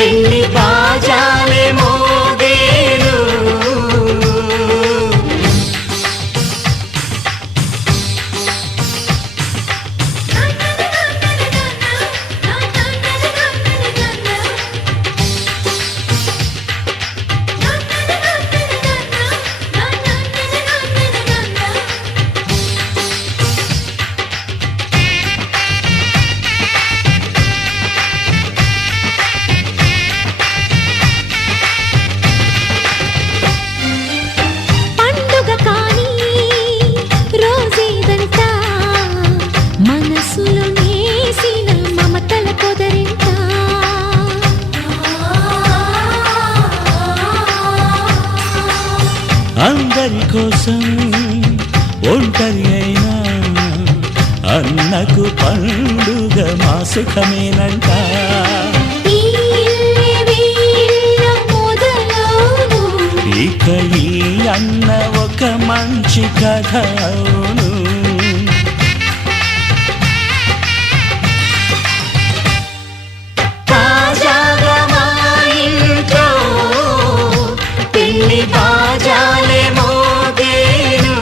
పెళ్లి బాజాలే మోగేను అందరి కోసం ఒంటరి అయినా అన్నకు పండుగ మా సుఖమేనంట ఇక ఈ అన్న ఒక మంచి కథ అవును తాజాగా మా ఇంట్లో పెళ్లి బాజాలే మోగేను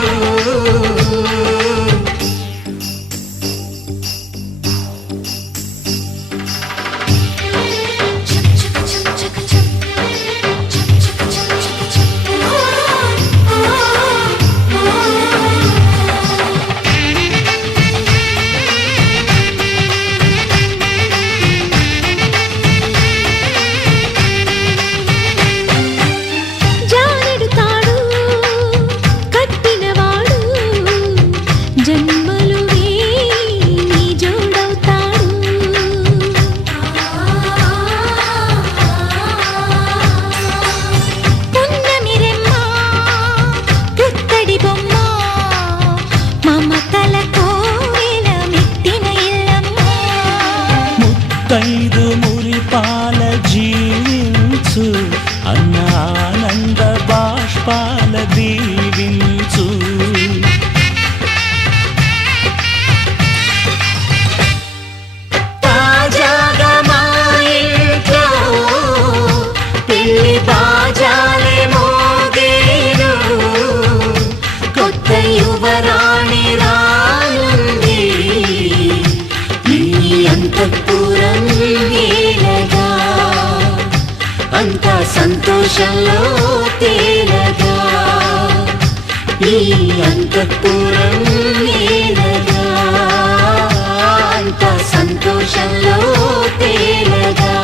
ముత్తైదు మురిపాల జీవించు అన్న ఆనంద బాష్పాల దీవించు తాజాగా మా ఇంట్లో పెళ్లి బాజాలే మోగేను కొత్త యువరాణి రానుంది ఈ అంతఃపురం ఏలగా అంతా సంతోషంలో తేలగా ఈ అంతఃపురం ఏలగా అంతా సంతోషంలో తేలగా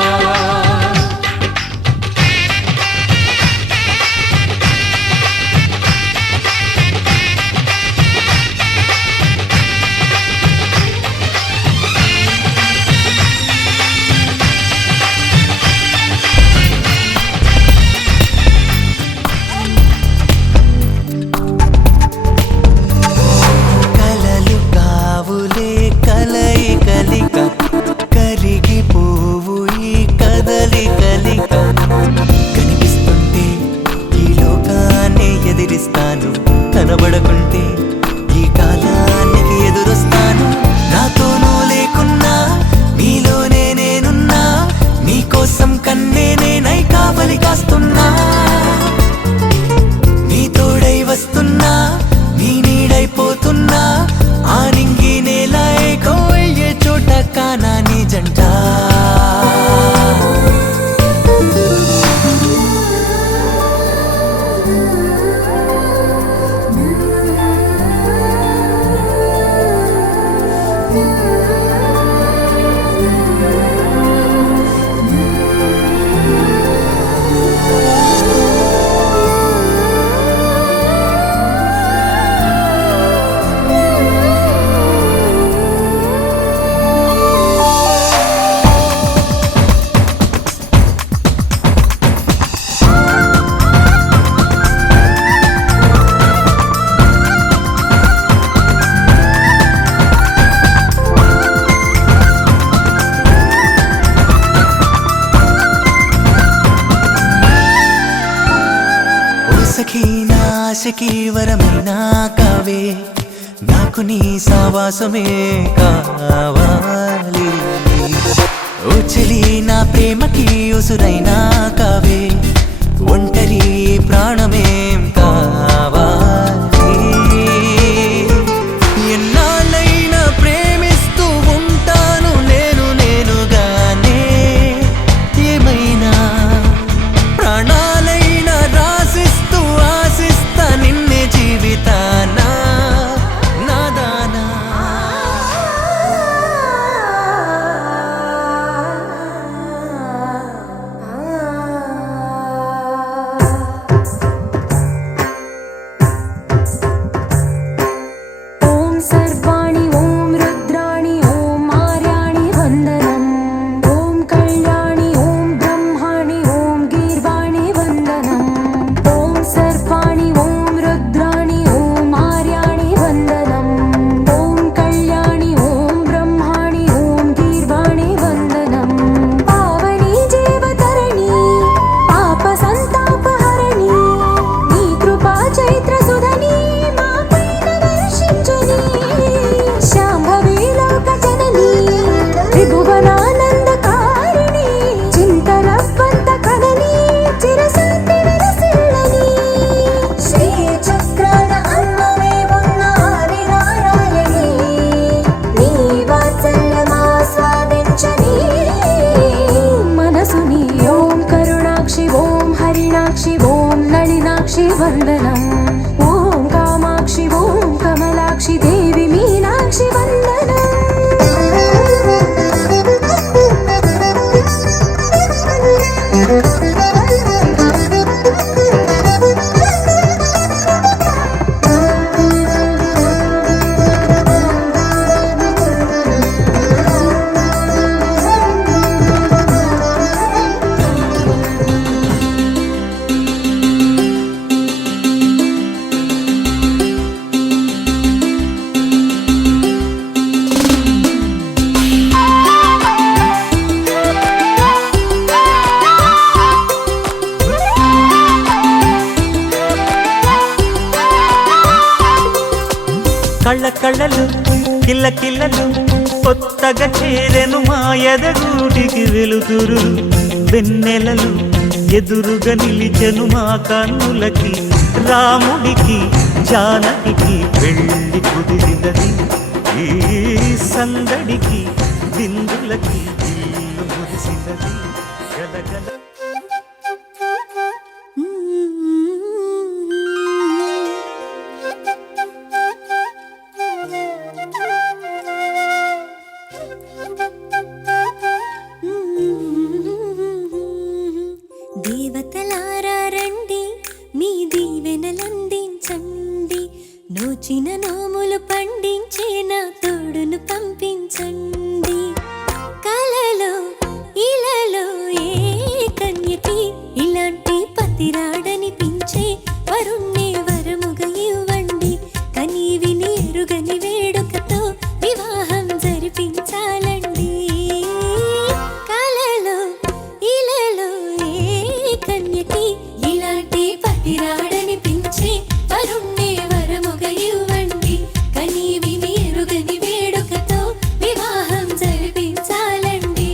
కనబడకుంటే ఈ కాలానికి ఎదురొస్తాను నాతోనూ లేకున్నా నీలోనే నేనున్నా నీకోసం కన్నే నేనై కావలి కాస్తున్నా నీ తోడై వస్తున్నా నీ నీడైపోతున్నా ఆ నింగి నేల ఏకో అయ్యే చోట కానా నీ జంట ఆశకి వరమైనా కావే నాకు నీ సావాసమే కావాలి ఓ చెలి నా ప్రేమకి ఉసురైనా కావే ఒంటరి ప్రాణమేం కావాలి ఎన్నాళ్ళైనా ప్రేమిస్తూ ఉంటాను నేనుగానే ఏమైనా ప్రాణాలైనా రాసిస్తూ ఆశిస్తా నిన్నే జీవితానా నాదానా ఓం సర్వాణి ఓం రుద్రాణి ఓం ఆర్యాణి వందనం ఓం కళ్యాణి ఓం బ్రహ్మాణి ఓం గీర్వాణి వందనం ఓం సర్వాణి ఓం రుద్రాణి ఓం ఆర్యాణి వందనం ఓం కళ్యాణి ఓం బ్రహ్మాణి ఓం గీర్వాణి వందనం పావని జీవతరణి పాప సంతాపహరణి నీ కృపా చైత్ర సుధని మా పైన వర్షించుని శాంభవి లోక జనని త్రిభువనానందకారిణి చింతనవ్వంత కనని చిరశాంతి విరసిల్లని శ్రీ చక్రాన అన్నమే ఉన్న ఆదినారాయణి నీ వాత్సల్యమాస్వాదించని మనసుని ఓం కరుణాక్షి ఓం హరిణాక్షి ఓం నళినాక్షి వందనం ఓం కామాక్షి ఓం కమలాక్షి దేవి మీనాక్షి వందనం కళ్ళ కళ్ళలు కిల్ల కిల్లలు కొత్తగా చేరెను మా ఎదగూటికి వెలుతురు వెన్నెలలు ఎదురుగా నిలిచెను మా కన్నులకి రాముడికి జానకి పెళ్ళి కుదిరినది ఈ సందడికి బిందులకి ఇల్లు మురిసినది గలగల దేవతలారా రండి మీ దీవెనలందించండి నోచిన నోములు పండించే నా తోడును పంపించండి కలలో ఇలలో ఏ కన్యకి ఇలాంటి పతిరాడనిపించే వరుణ్ణి వరముగా ఇవ్వండి కని విని ఎరుగని వేడుకతో వివాహం జరిపించాలండి కలలో ఇలలో ఏ కన్యకి ఇలాంటి పతిరాడనిపించే వరుణ్ణి వరముగా ఇవ్వండి కని విని ఎరుగని వేడుకతో వివాహం జరిపించాలండి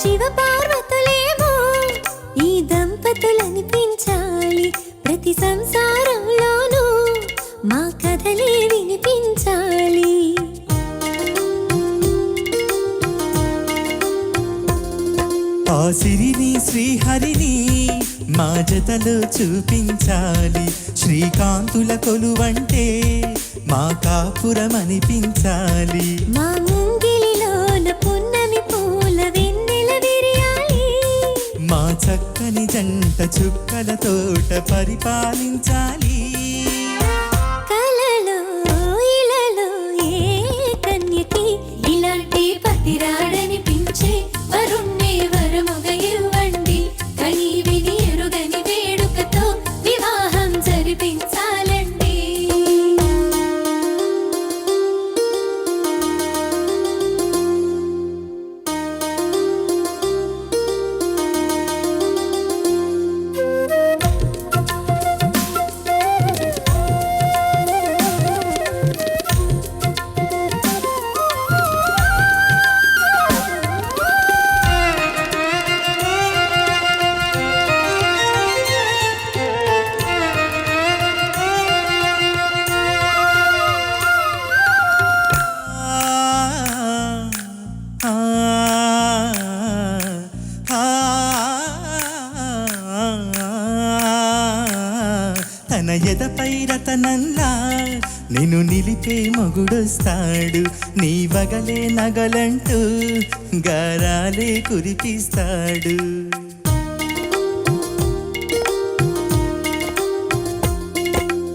శివ పార్వతులేమో ఈ దంపతులనిపించాలి ప్రతి సంసారంలోనూ మా కథలే వినిపించాలి ఆ సిరిని శ్రీహరిని మా జతలో చూపించాలి శ్రీకాంతుల కొలువంటే మా కాపురం అనిపించాలి మా ముంగిలిలోన పున్న జంట చుక్కల తోట పరిపాలించాలి. కలలో ఇలలో ఏ కన్యకి ఇలాంటి పతి రాడనిపించే వరుణ్ణి వరముగ ఇవ్వండి. కని విని ఎరుగని వేడుకతో వివాహం జరిపించాలండి. తన ఎదపై రతనంలా నిన్ను నిలిపే మొగుడొస్తాడు. నీ వగలే నగలంటూ గారాలే కురిపిస్తాడు.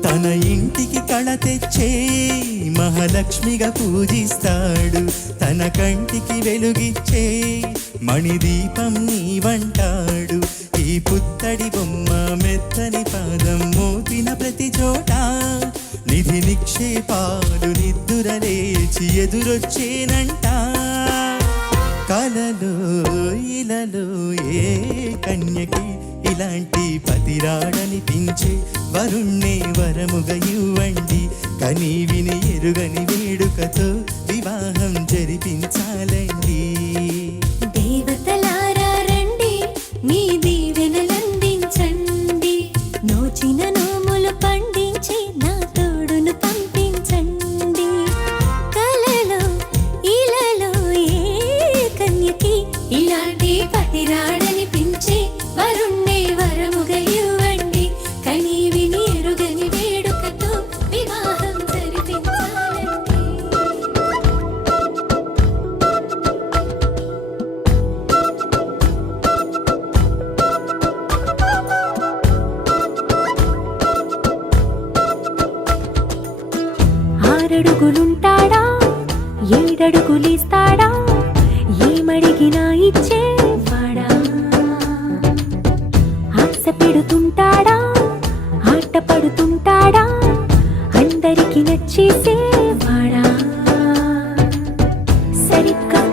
తన ఇంటికి కళ తెచ్చే మహాలక్ష్మిగా పూజిస్తాడు. తన కంటికి వెలుగిచ్చే మణిదీపం నీవంటాడు. ఈ పుత్తడి బొమ్మ మెత్తని పాదం మోపిన ప్రతి చోట నిధి నిక్షేపాలు నిద్దురలేచి ఎదురొచ్చేనంట. కలలో ఇలలో ఏ కన్యకి ఇలాంటి పతిరాడనిపించే వరుణ్ణే వరముగ ఇవ్వండి. కని విని ఎరుగని వేడుకతో వివాహం జరిపించాలండి. దేవతలారా రండి, మీ దీవెనలందించండి. నోచిన నోములు పండించి నా తోడును పంపించండి. కలలో ఇలలో ఏ కన్యకి ఇలాంటి పతిరాడనిపించే వరుణ్ణే వరముగ ఇవ్వండి. కని విని ఎరుగని వేడుకతో వివాహం జరిపించాలండి. ఆరడుగులుంటాడా, ఏడడుగులిస్తాడా, ఏమడిగినా ఇచ్చేవాడా. ఆశ పెడుతుంటాడా, ఆట పడుతుంటాడా, అందరికి నచ్చేసేవాడా. సరిగ్గా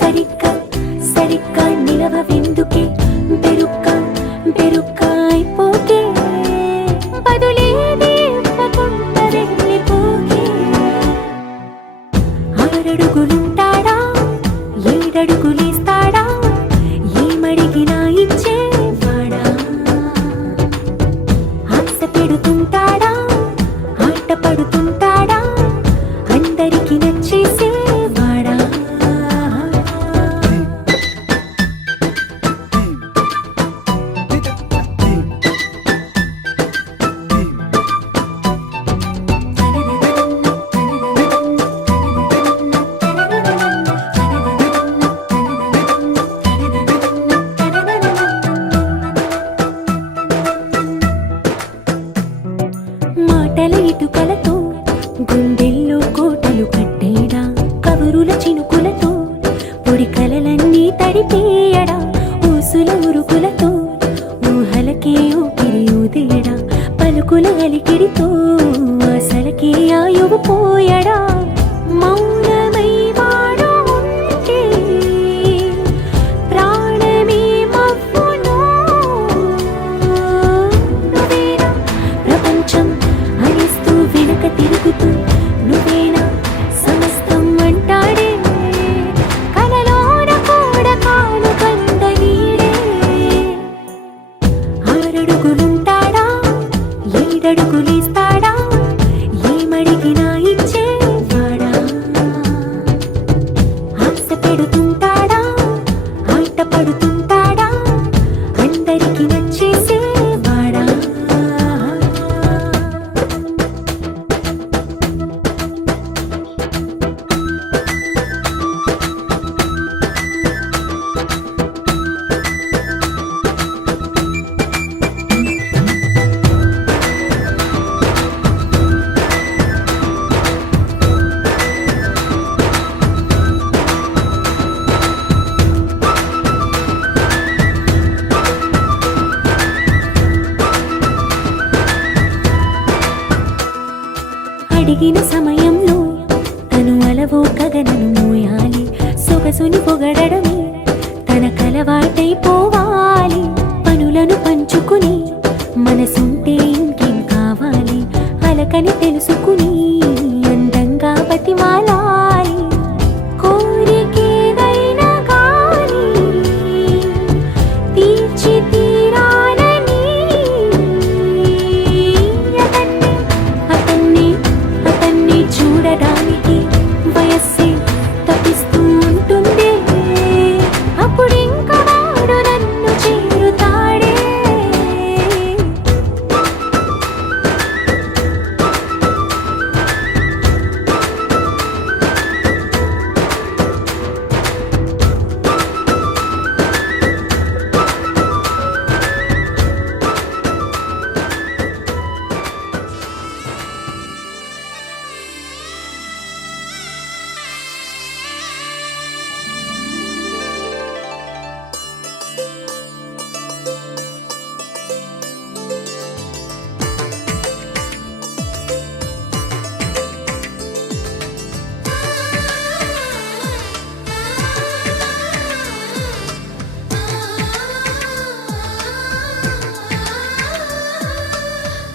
సరిగ్గా సరిగ్గా నిలవెందుకే, బెరుక్క బెరుక్క అయిపోకే, బదులేది ఇవ్వకుండా వెళ్ళిపోకే. ఆరడుగులుంటాడా, ఏడడుగులిస్తాడా, ఏమడిగినా ఇచ్చేవాడా. ఆశ పెడుతుంటాడా, ఆట పడుతుంటాడా, అందరికి నచ్చేసేవాడా. మాటల ఇటుకలతో గుండెల్లో కోటలు కట్టేడా, కబురుల చినుకులతో పొడి కలలన్నీ తడిపేయడా. ఊసుల ఉరుకులతో ఊహలకే ఊపిరి ఊదేయడా, పలుకుల అలికిడితో అసలకే ఆయువు పోయడా. మౌనమై వాడు ఉంటే ప్రాణమే మవ్వును. నువ్వేనా ప్రపంచం అనిస్తూ వెనుక తిరుగుతూ, నువ్వేనా సమస్తం అంటాడే. కలలోన కూడా కాను కంద నీడే. ఆరడుగులుంటాడా, ఏడడుగులిస్తాడా, ఏమడిగినా ఇచ్చేవాడా. ఆశ పెడుతుంటాడా, ఆట పడుతుంటాడా, అందరికి నచ్చేసేవాడా. అడిగిన సమయంలో తను అలవో గగనను మోయాలి. సొగసుని పొగడమే తన కలవాటైపోవాలి. పనులను పంచుకుని మనసుంటే ఇంకేం కావాలి. అలకని తెలుసుకుని అందంగా బతిమాలాలి. కోరికేదైనా గాని తీర్చి తీరాలని అతన్ని చూడడానికి వయస్సే తప్పిస్తూ ఉంటుంది. అప్పుడింక వాడు నన్ను చేరుతాడే.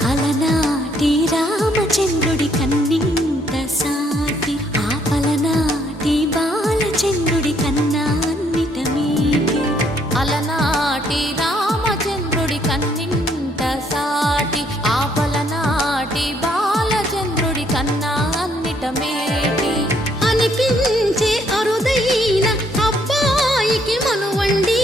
అలనాటి రామచంద్రుడి కన్నింత సాటి ఆపలనాటి బాలచంద్రుడి కన్నా అన్నిట మీటి. అలనాటి రామచంద్రుడి కన్నింత సాటి ఆపలనాటి బాలచంద్రుడి కన్నా అన్నిట మేటి. అనిపించే అరుదైన అబ్బాయికి మనువండి.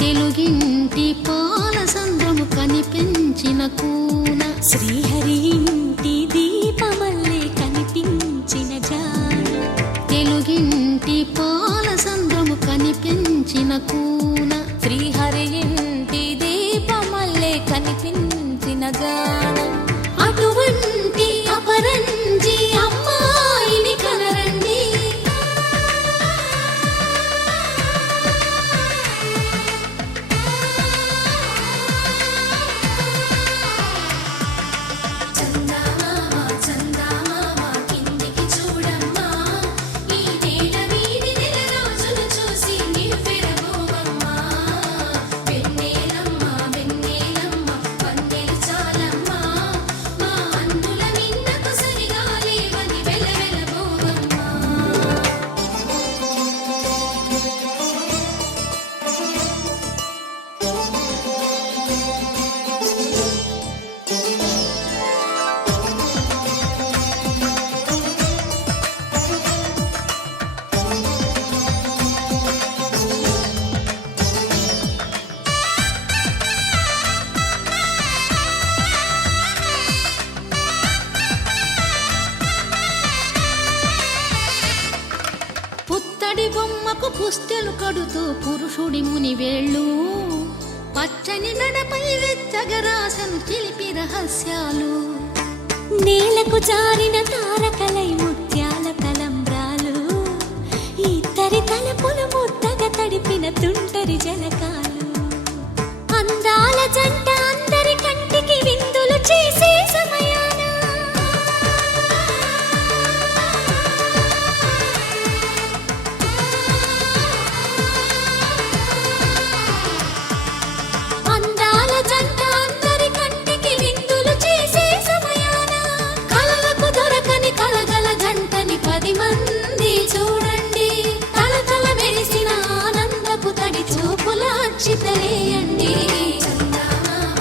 తెలుగింటి పాల సంద్రము కనిపించిన కూన శ్రీహరి ఇంటి దీపమల్లే కనిపించిన జాన. తెలుగింటి పాల సంద్రము కనిపించిన కూన శ్రీహరి ఇంటి దీపమల్లే కనిపించిన గానం. అటువంటి అపరంజి అమ్మాయిని కనరండి. చందమామ చందమామ కిందికి చూడమ్మా, ఈ నేల వీధి నెల రోజులు చూసి నివ్వెరబోవమ్మా. వెన్నెలమ్మ వెన్నెలమ్మ వన్నెలు చాలమ్మా, మా అన్నుల మిన్నకు సరిగా లేవని వెలవెలబోవమ్మా. పుత్తడి బొమ్మకు పుస్తెలు కడుతూ పురుషుడి ముని వేళ్ళు పచ్చని గడపై వెచ్చగరాసను చిలిపి రహస్యాలు. నేలకు జారిన తారకలై ముత్యాల తలంబ్రాలు. ఇద్దరి తలపులు ముద్దగా తడిపిన తుంటరి జలకాలు. అందాల జంట అందరి కంటికి విందులు చేసే సమయాన అందాల జంట అందరి కంటికి విందులు చేసే సమయాన కలలకు దొరకని కలగల జంటని 10 మంది చూడండి. తలతల మెరిసిన ఆనందపు తడి చూపుల అక్షితలేయండి. చందమామ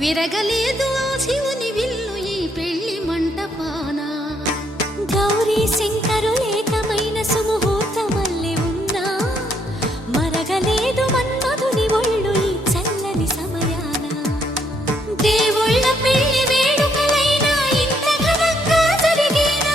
విరగలేదు ఆ శివుని విల్లు ఈ పెళ్లి మంటపాన. గౌరీ శంకరు ఏకమైన సుముహూర్తమల్లె ఉన్నా మరగలేదు మన్మధుని ఒళ్ళు ఈ చల్లని సమయాన. దేవుళ్ళ పెళ్లి వేడుకలైనా ఇంత ఘనంగా జరిగేనా?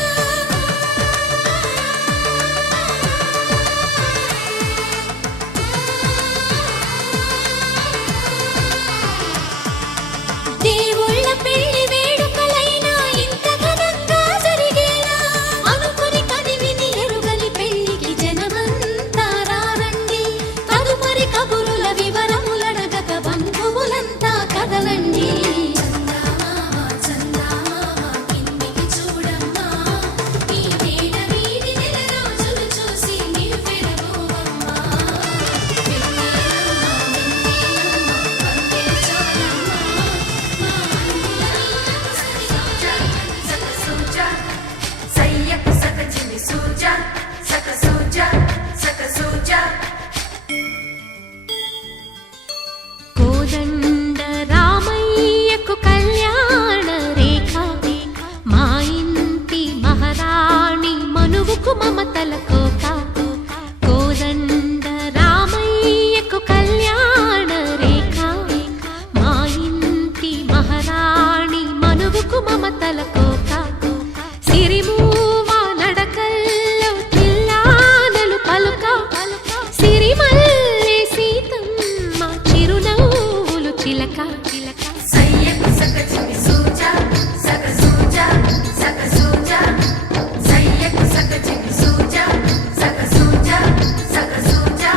దేవుళ్ళ పెళ్లి వేడుకలైనా ఇంత ఘనంగా జరిగేనా? అనుకుని కదివిని ఎరుగని పెళ్లికి జనమంతా రారండి. తదుపరి కబురుల వివరములడగక బంధువులంతా కదలండి. చందమామ కిందికి చూడమ్మా, ఈ వేళ వీడి నెల రోజులు చూసి నివ్వెరపోవమ్మా. వెన్నెలమ్మ పందెలు చాలమ్మా, మా అన్నుల సయ్యకు సక చిమి సూజా సక సూజా సక సూజా. కోదండ రామయ్యకు కళ్యాణ రేఖ మా ఇంటి మహారాణి మనువుకు మమతల కోక. కోదండ రామయ్యకు కళ్యాణ రేఖ మా ఇంటి మహారాణి మనువుకు మమతల కోక. సిరిమూవ నడకల్లో తిల్లానలు పలుక. సిరిమల్లె సీతమ్మ చిరునవ్వులు చిలక. సయ్యకు సక చిమి సూజా సక సూజా సక సూజా. సయ్యకు సక చిమి సూజా సక సూజా సక సూజా.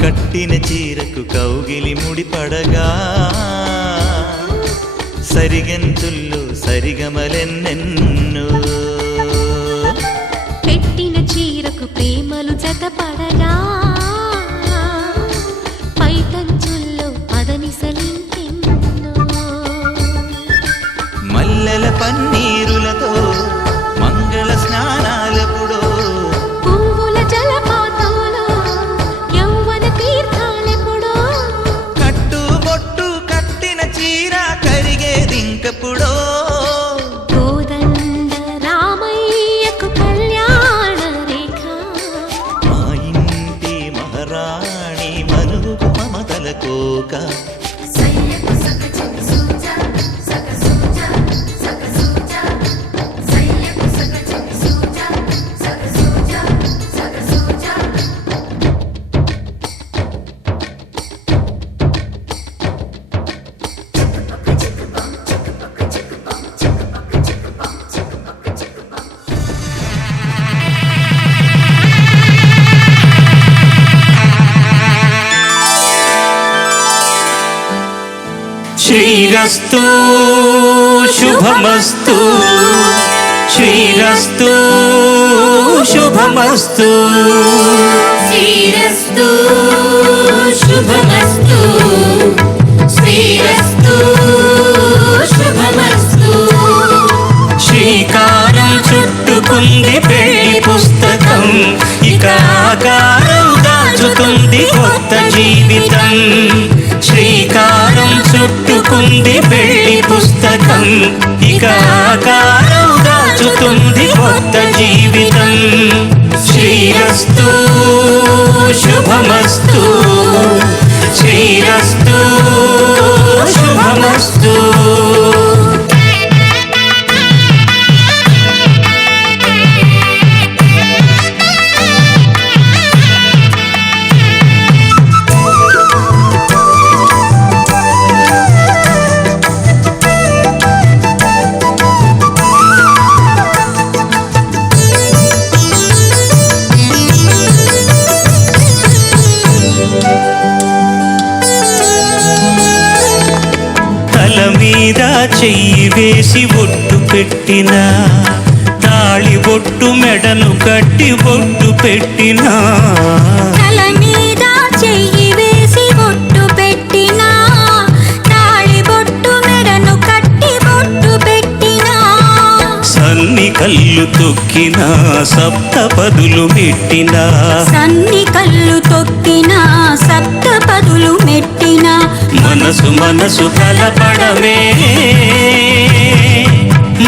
కట్టిన చీరకు కౌగిలి ముడిపడగా సరిగంతుల్లో సరిగమలెన్నెన్నో. పెట్టిన చీరకు ప్రేమలు జతపడగా పైటంచుల్లో పదనిసలింకెన్నో. మల్లెల పన్నీరులతో మంగళ స్నానాలెప్పుడో. పువ్వుల జలపాతంలో యౌవన తీర్థాలెప్పుడో. కట్టుబొట్టు కట్టిన చీర కరిగేదింకప్పుడో. కోదండ రామయ్యకు కళ్యాణ రేఖ మా ఇంటి మహారాణి మనువుకు మమతల కోక. సయ్యకు సక చిమి సూజా సక సూజా సక సూజా. సయ్యకు సక చిమి సూజా సక సూజా సక సూజా. శ్రీరస్తు శుభమస్తు శ్రీరస్తు శుభమస్తు. శ్రీరస్తు శుభమస్తు శ్రీరస్తు శుభమస్తు. శ్రీకారం చుట్టుకుంది పెళ్లి పుస్తకం, ఇక ఆకారం దాచుతుంది కొత్త జీవితం. శ్రీకారం చుట్టుకుంది పెళ్లి పుస్తకం, ఇక ఆకారం దాచుతుంది కొత్త జీవితం. శ్రీరస్తు శుభమస్తు శ్రీరస్తు శుభమస్తు. వేసి ఒట్టు పెట్టినా, తాళి బొట్టు మెడను కట్టి బొట్టు పెట్టినా, తల మీద చెయ్యి వేసి బొట్టు పెట్టినా, తాళి బొట్టు మెడను కట్టి బొట్టు పెట్టినా, సన్ని కళ్ళు తొక్కినా సప్తపదులు మెట్టినా, సన్ని కళ్ళు తొక్కినా సప్తపదులు మెట్టినా, మనసు మనసు కలపడమే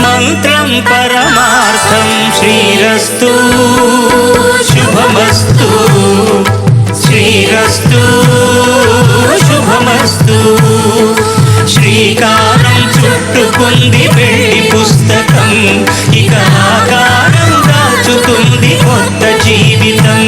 మంత్రం పరమార్థం. శ్రీరస్తు శుభమస్తు, శ్రీరస్తు శుభమస్తు. శ్రీకారం చుట్టుకుంది పెళ్లి పుస్తకం, ఇక ఆకారం దాచుతుంది కొత్త జీవితం.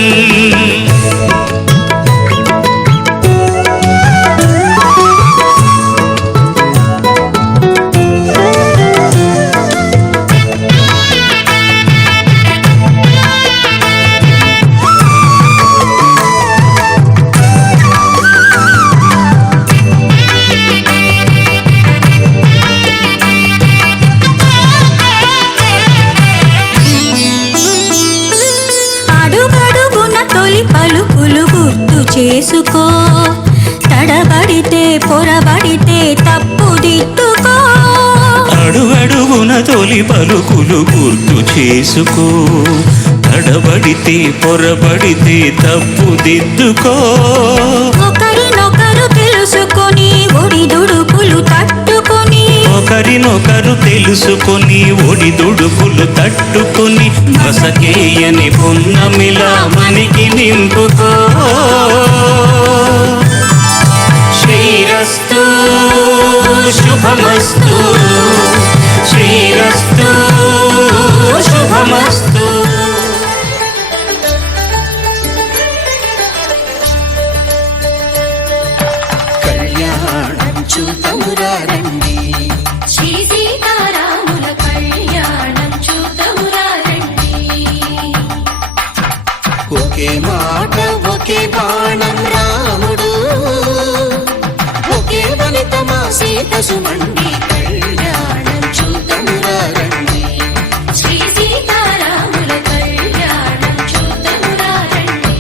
అడుగడుగున తొలి పలుకులు గుర్తు చేసుకో, తడబడితే పొరబడితే తప్పు దిద్దుకో. అడుగడుగున తొలి పలుకులు గుర్తు చేసుకో, తడబడితే పొరబడితే తప్పు దిద్దుకో. ఒకరినొకరు తెలుసుకొని ఒడిదుడుకులు తట్టుకొని, ఒకరినొకరు తెలుసుకొని ఒడిదుడుకులు తట్టుకొని, మసకేయని పున్నమిలా మనకి నింపుకో. శ్రీరస్తు శుభమస్తు, శ్రీరస్తు శుభమస్తు. కళ్యాణం చూతమురా రండి, శ్రీ సీతారాముల కళ్యాణం చూద్దామురా రండి. ఒకే మాట ఒకే బాణం రాముడు, ఒకే వనిత మా సీత సుమండి. కళ్యాణం చూతమురా రండి, శ్రీ సీతారాముల కళ్యాణం చూద్దామురా రండి.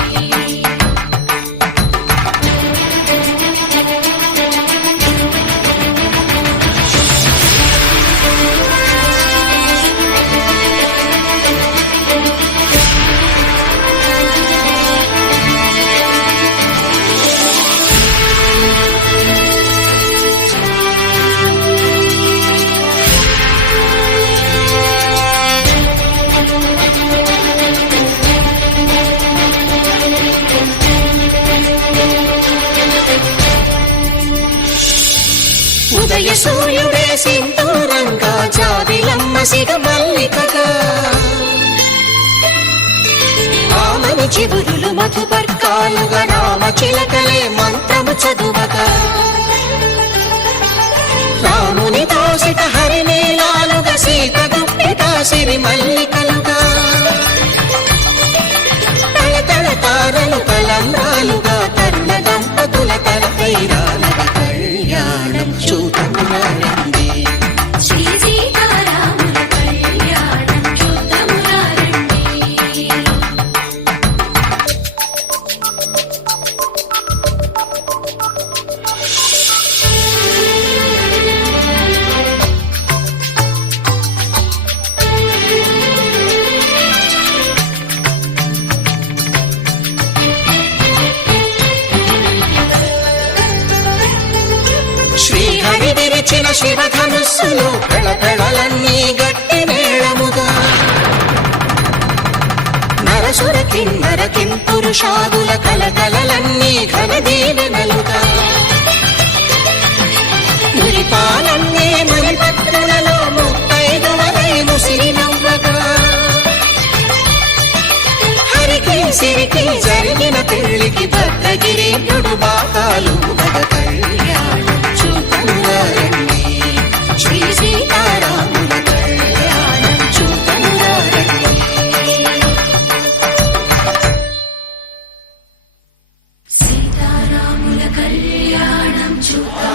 ఉదయ సూర్యుడే సింధూరంగా, జాబిలమ్మ సిగ మల్లికగా, ఆమని చిగురులు మధుపర్కాలుగా, రామ చిలకలే మంత్రము చదువగా, రాముని దోసిట హరినీలాలుగా, సీత గుప్పిట సిరి మల్లికలుగా, తళతళ తారలు తలంబ్రాలుగా, తరుణ దంపతుల తలపైరాలుగా. కళ్యాణం చూతమురా రండి, శ్రీ సీతారాముల కళ్యాణం చూద్దామురా రండి. శ్రీహరి విరిచిన శివధనుస్సులు పెళపెళలన్నీ గట్టి మేళముగా, నరసుర కిన్నర కింపురుషాదుల కలకలలన్నీ ఘన దీవెనలుగా, మురిపాలన్నీ మణిపత్రులలో ముత్తైదువలై ముసిరి నవ్వగా, హరికి సిరికి జరిగిన పెళ్లికి భద్రగిరి బాకాలు మగ. కళ్యాణం చూతమురా రండి, శ్రీ సీతారాముల కళ్యాణం చూతమురా రండి. సీతారాముల కళ్యాణం చూద్దాం.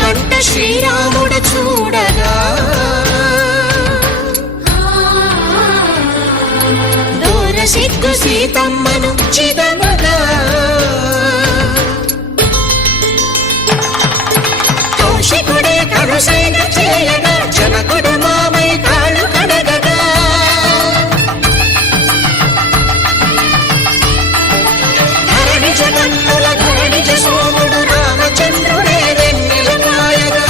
కంట శ్రీరాముడు చూడగా దూర సిగ్గు సీతమ్మను చిదమగా కౌశికుడే కరుసైన చేయగా జనకుడు మామై కాళ్ళు కడగగా ధరణి జగన్నుల ధరణిజ సోముడు రామచంద్రుడే వెన్నెల కాయగా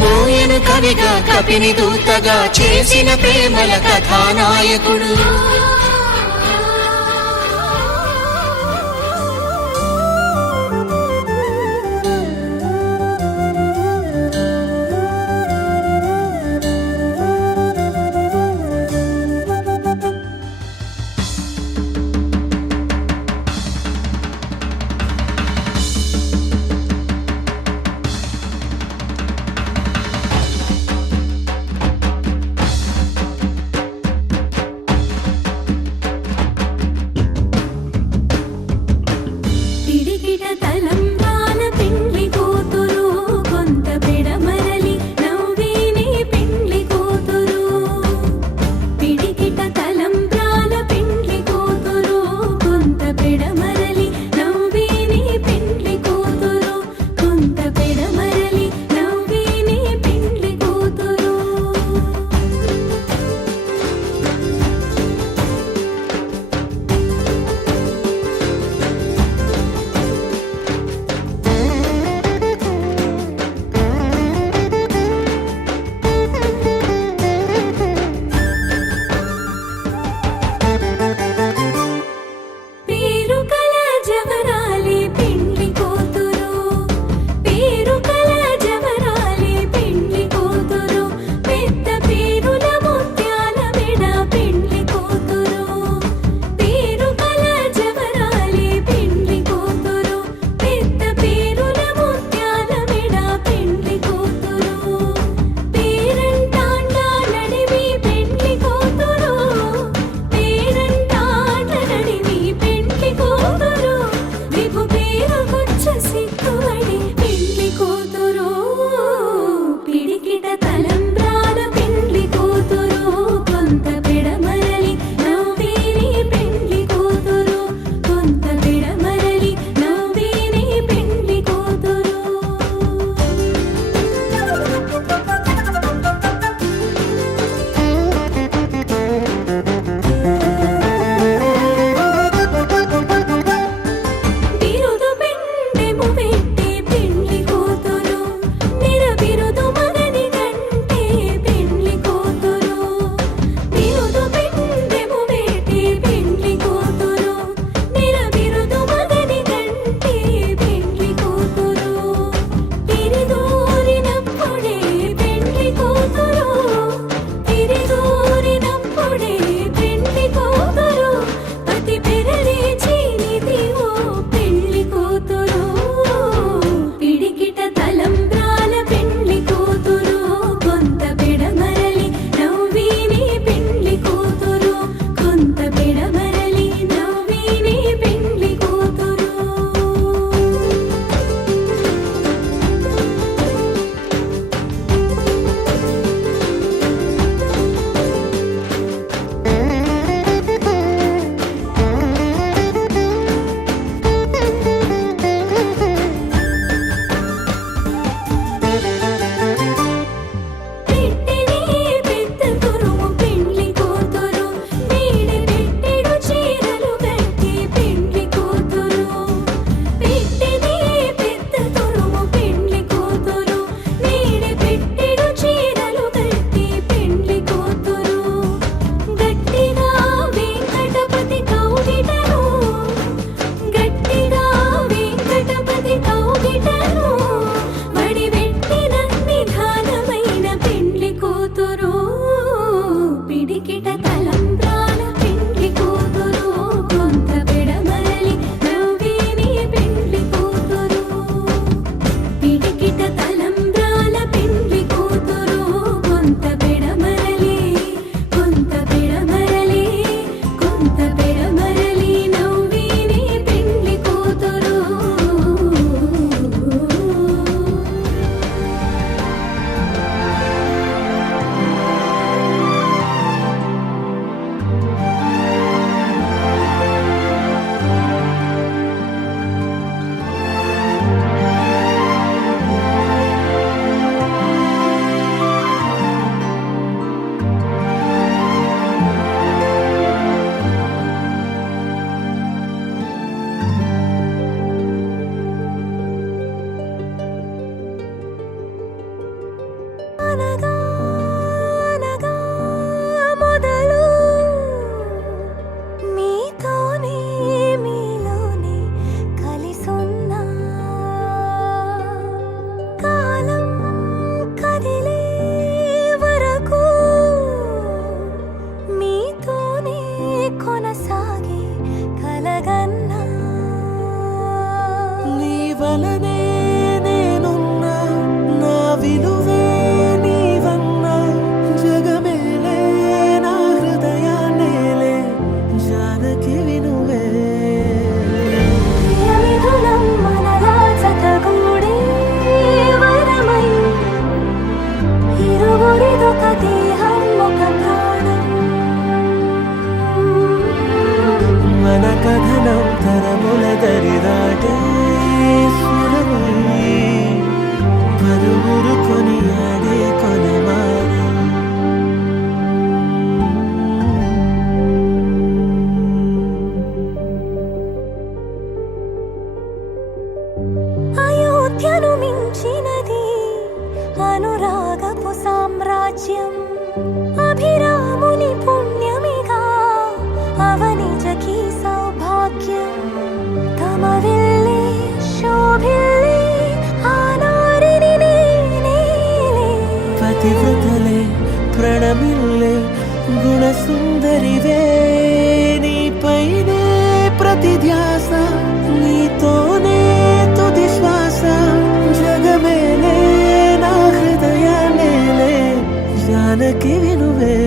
బోయను కవిగా కపిని దూతగా చేసిన ప్రేమల కథానాయకుడు వలనే నేనున్నా నా విలువే నీవన్నా జగమేలే నా హృదయాన్నేలే జానకి వినువే ప్రియమిథునం మనలా జతగూడే వరమై ఇరువురిదొక దేహం ఒక ప్రాణం మన కథనం తరముల దరిదాటే స్వరమై పలువురు కొనియాడే కొలమానం అయోధ్యను మించినది అనురాగపు సామ్రాజ్యం అభిరాముని పుణ్యమిగా అవనిజకి సౌభాగ్యం తమ వెళ్ళే శోభిల్లే ఆనారిని నేనేలే పతివ్రతలే ప్రణమిల్లే గుణసుందరివే నీపైనే ప్రతి ధ్యాస నీతోనే తుది శ్వాస జగమేలే నా హృదయాన్నేలే జానకి వినువే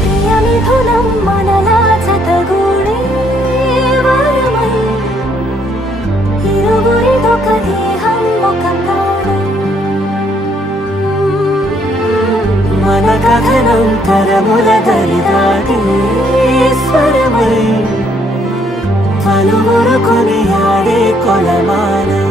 ప్రియమిథునం మనలా జతగూడే వరమై ఇరువురిదొక దేహం ఒక ప్రాణం మన కథనం తరముల దరిదాటి స్వరమై పలువురు కొనియాడే కొలమానం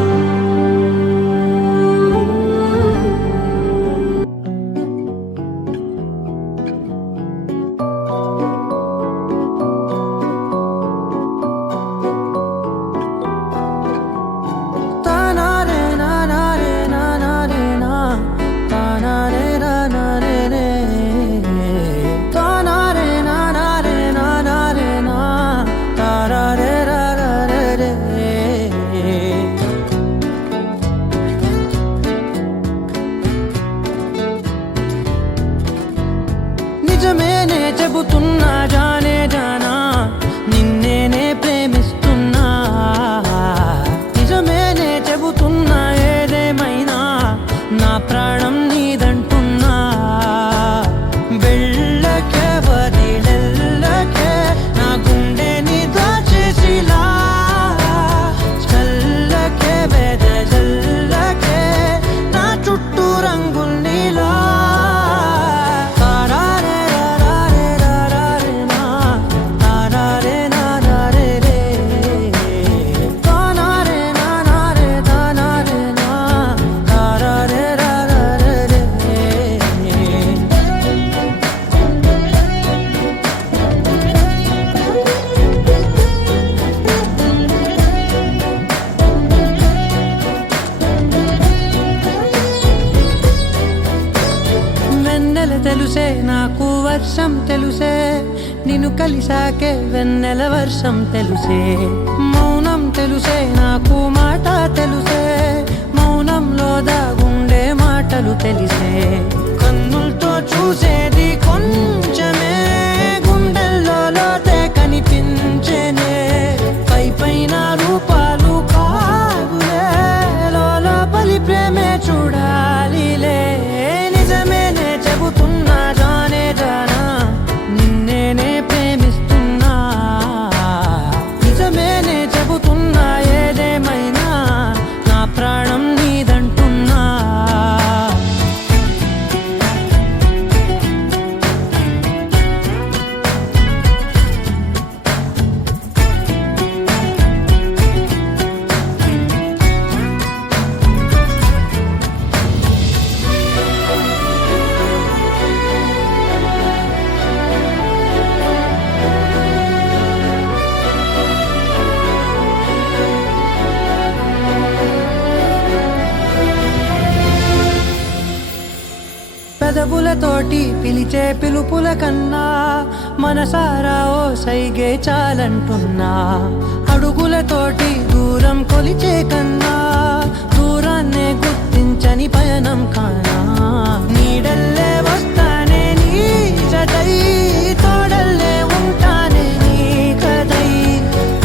నిజమేనే చెబుతున్నా జానే జానా నిన్నేనే ప్రేమిస్తున్నా నిజమేనే చెబుతున్నా ఏదేమైనా నా ప్రాణం నీదంటున్నా వెళ్ళకే వదిలెల్లకే నా గుండెని దాచేసిలా చల్లకే వెదజల్లకే నా చుట్టూ రంగుల్నిలా వెన్నెల తెలుసే నాకు వర్షం తెలుసే నిన్ను కలిసాకే వెన్నెల వర్షం తెలుసే మౌనం తెలుసే నాకు మాట తెలుసే మౌనంలో దాగుండే మాటలు తెలిసే కన్నులతో చూసేది కొంచెమే గుండెల్లో లోతే కనిపించేనే పై పైన రూపాలు కాగులే లోపలి ప్రేమే చూడాలిలే నిజమేనే చెబుతున్నా జానే జానా నిన్నేనే ప్రేమిస్తున్నా నిజమేనే చెబుతున్నా ఏదేమైనా నా ప్రాణం నీదంటున్నా పెదవులతోటి పిలిచే పిలుపుల కన్నా మనసారా ఓ సైగే చాలంటున్నా అడుగులతోటి దూరం కొలిచే కన్నా దూరాన్నే గుర్తించని పయనం కానా నీడల్లే వస్తానే నీ జతై తోడల్లే ఉంటానే నీ కదై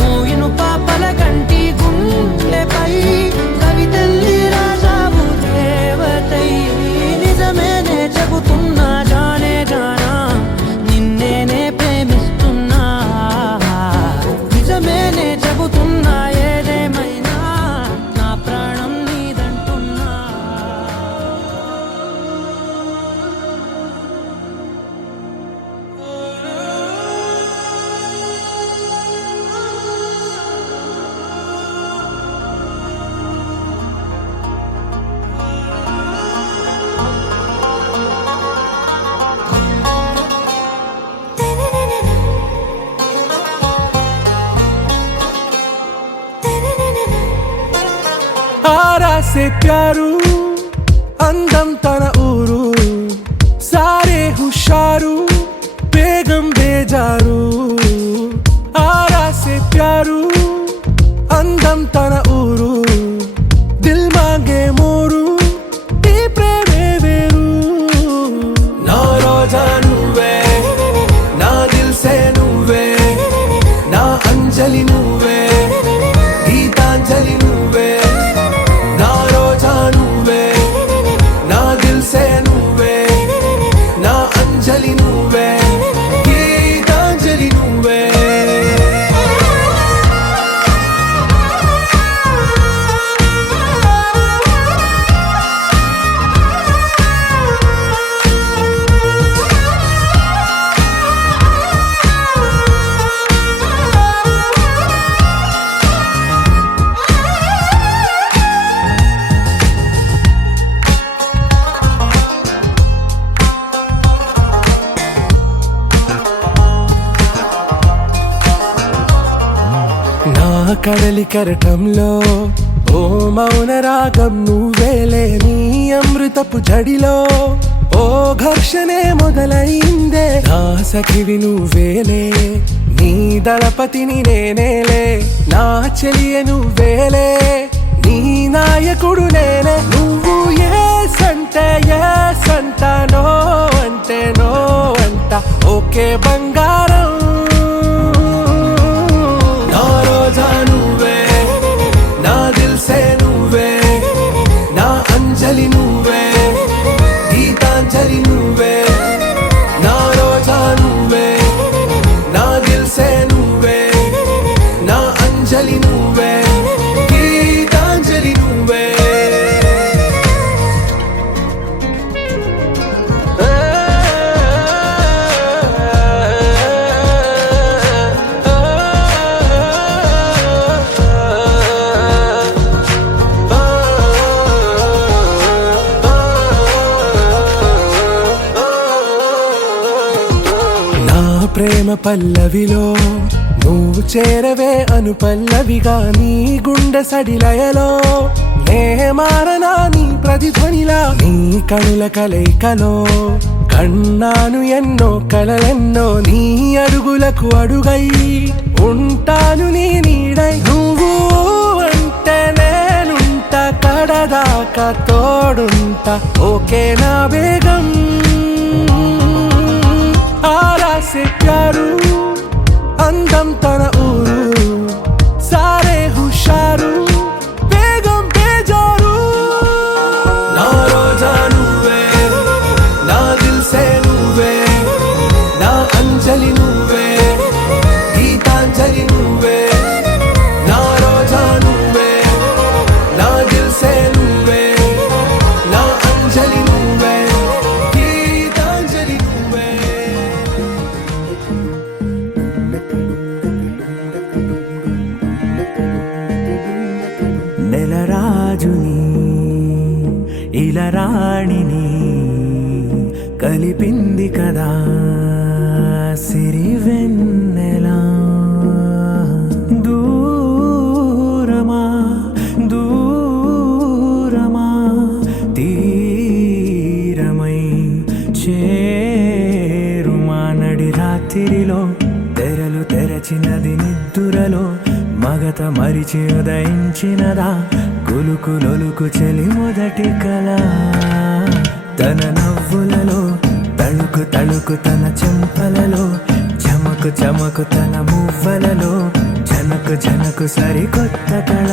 మూయిను పాపల కంటి గుండె ఆరా సే ప్యారు అందం తన ఊరు సారే హుషారు బేగం బేజారు ఆరా సే ప్యారు అందం తన ఊరు దిల్ మాంగే మోరు ఈ ప్రేమే వేరు నా రోజా నువ్వే నా దిల్ సే నువ్వే నా అంజలి నువ్వే గీతాంజలి నువ్వే నా రోజా నువ్వే నా దిల్ సే నువ్వే నా అంజలి నువ్వే గీతాంజలి నువ్వే నా కడలి కరటంలో ఓ మౌన రాగం నువ్వేలే నీ అమృతపు జడిలో ఓ ఘర్షణే మొదలైందే నా సఖివి నువ్వేలే నీ దళపతిని నేనేలే నా చెలియ నువ్వేలే నీ నాయకుడు నేనే నువ్వు ఏ సంట నో అంటే నో అంట ఓకే బంగారం నా రోజా నువ్వే నా దిల్ సే నువ్వే నా అంజలి నువ్వే గీతాంజలి నువ్వే నా రోజా నువ్వే నా దిల్ సే నువ్వే నా అంజలి నువ్వే గీతాంజలి నువ్వే నా ప్రేమ పల్లవిలో నువ్వు చేరవే అను పల్లవిగా నీ గుండె సడిలయలో నే మారనా నీ ప్రతిధ్వనిలా నీ కనుల కలయికలో కన్నాను ఎన్నో కలలెన్నో నీ అడుగులకు అడుగై ఉంటాను నీ నీడై నువ్వు అంటే నేనుంట కడదాకా తోడుంటా ఓకే నా బేగం ఆరా సే ప్యారు అందం తన ఊరు సారే హుషారు బేగం బేజారు నా రోజా నువ్వే నా దిల్ సే నువ్వే నా అంజలి నువ్వే గీతాంజలి నువ్వే నా రోజా నువ్వే నా దిల్ సే నువ్వే నా అంజలి నువ్వే గీతాంజలి నువ్వే నెలరాజుని ఇలరాణిని కలిపింది కదా సిరి వెన్నెలా దూరమా దూరమా తీరమై చేరుమా నడి రాత్రిలో తెరలు తెరచినది నిద్దురలో మగత మరిచి ఉదయించినదా కులుకు లొలుకు చెలి మొదటి కళ తన నవ్వులలో తళుకు తళుకు తన చెంపలలో చమకు చమకు తన మువ్వలలో జనకు జనకు సరికొత్త కళ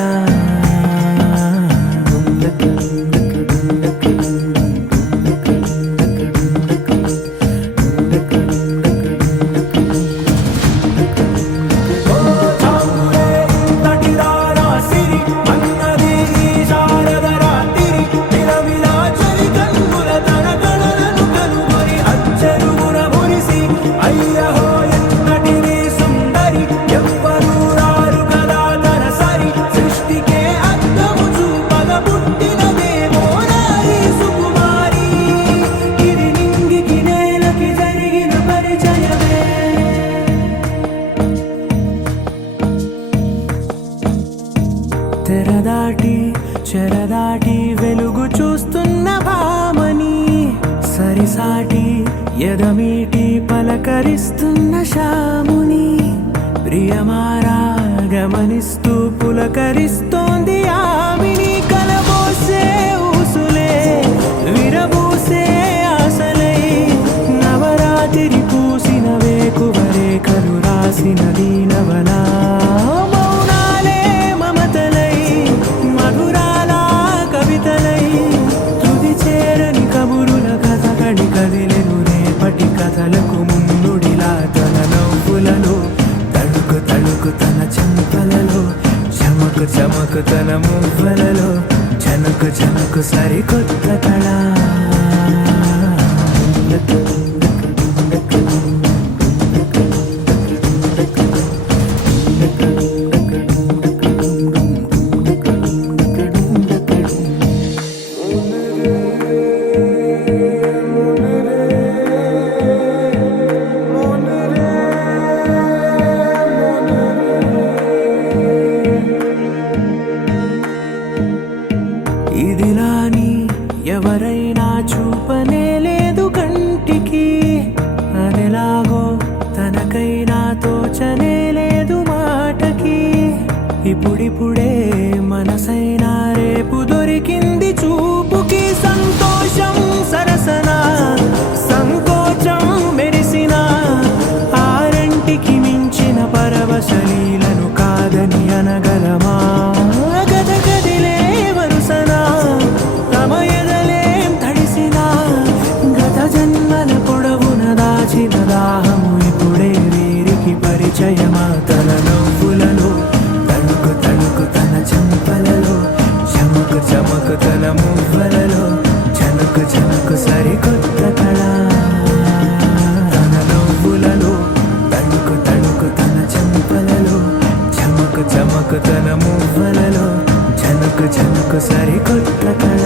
చెరదాటి వెలుగు చూస్తున్న భామని సరిసాటి ఎదమీటి పలకరిస్తున్న శాముని ప్రియమారా గమనిస్తూ పులకరిస్తోంది ఆమెని కలబోసే ఊసులే విరబూసే ఆశలై నవరాత్రి పూసిన వేకువరేఖలు రాసిన దీనవనా మౌనాలే మమతలై మధురాల కవితలై తుది చేరని కబురుల కథ కడి కదిలెను రేపటి కథలకు ముందుడిలా తన నవ్వులలో తడుకు తడుకు తన చెంపలలో చమకు చమకు తన మువ్వలలో చనకు చనకు సరికొత్త కళ ఇదిలాని ఎవరైనా చూపనే లేదు కంటికి అదెలాగో తనకైనా తోచనే లేదు మాటకి ఇప్పుడిప్పుడే మనసైనా రేపు దొరికింది చూపుకి సంతోషం సరసన సంకోచం మెరిసిన ఆరంటికి మించిన పరవశలీలను కాదని అనగలమా గద గదిలే వరుసనా తమ ఎదలేం తడిసినా గత జన్మల పొడవున దాచిన దాహము ఇప్పుడే వీరికి పరిచయమా తన నవ్వులలో తణుకు తణుకు తన చెంపలలో చమకు చమకు తన మువ్వలలో చనుకు చనుకు సరికొత్త కళ తన నవ్వులలో తణుకు తణుకు తన చెంపలలో చమకు చమకు తన మువ్వలలో చనుకు చనుకు సరికొత్త కళ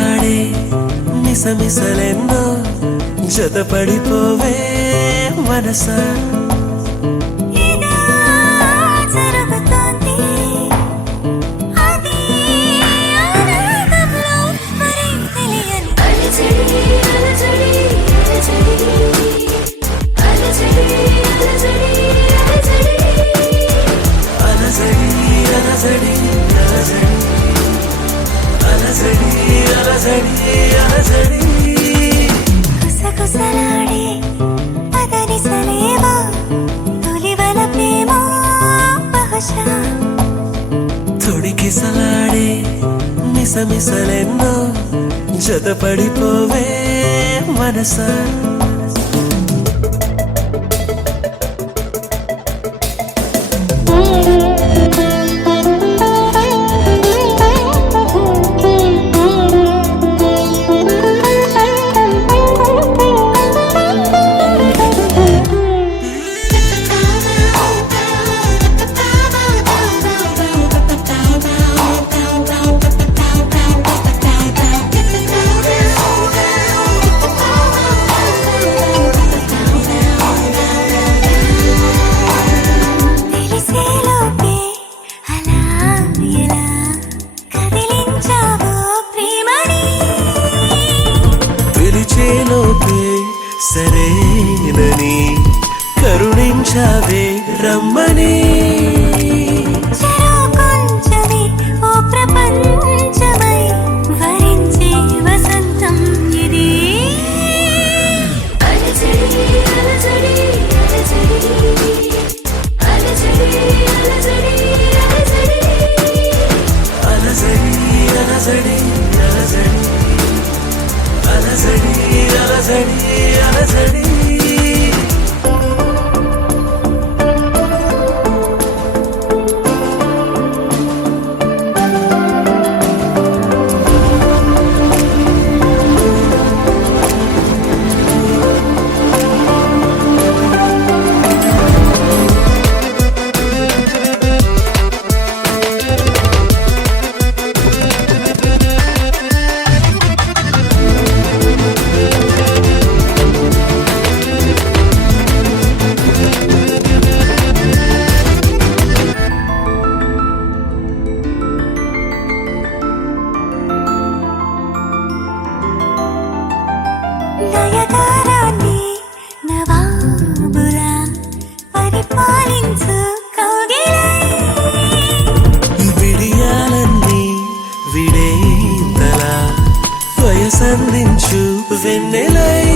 గుసగుసలాడే మిసమిసలెన్నో జతపడిపోవే మనసా ఏదో జరుగుతోంది అది ఆనందంలో మరి తెలియని అలజడి అలజడి అలజడి అలజడి అలజడి అలజడి అలజడి అలజడి అలజడి గుసగుసలాడే పదనిసలేవో తొలివల ప్రేమ బహుశా తొడికిసలాడే మిసమిసలెన్నో జతపడిపోవే మనసా తెలిసేలోపే అలా ఎలా కదిలించావో ప్రేమని పిలిచేలోపే సరేనని కరుణించావే రమ్మని చెరో కొంచెమే ఓ ప్రపంచమై వరించే వసంతం ఇది అలజడి అలజడి అలజడి అలజడి అలజడి అలజడి నయగారాన్ని నవాబులా పరిపాలించు కౌగిలై విడియాలన్నీ విడేంతలా వయసందించు వెన్నెలై